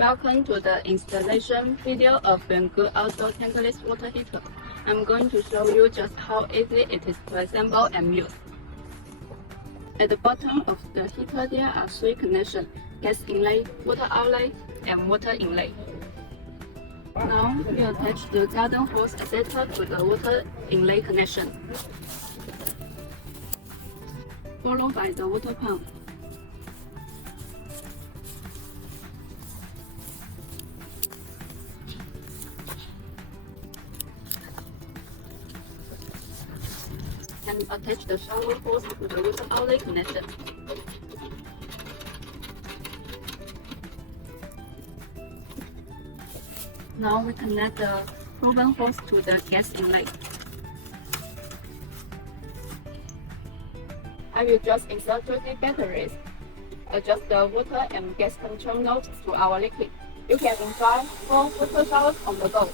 Welcome to the installation video of VANGOOD outdoor tankless water heater. I'm going to show you just how easy it is to assemble and use. At the bottom of the heater there are three connections: gas inlet, water outlet, and water inlet. Now we attach the garden hose adapter to the water inlet connection, followed by the water pump. And attach the shower hose to the water outlet connection. Now we connect the propane hose to the gas inlet. I will just insert 20 batteries. Adjust the water and gas control nodes to our liquid. You can enjoy 4 water showers on the go.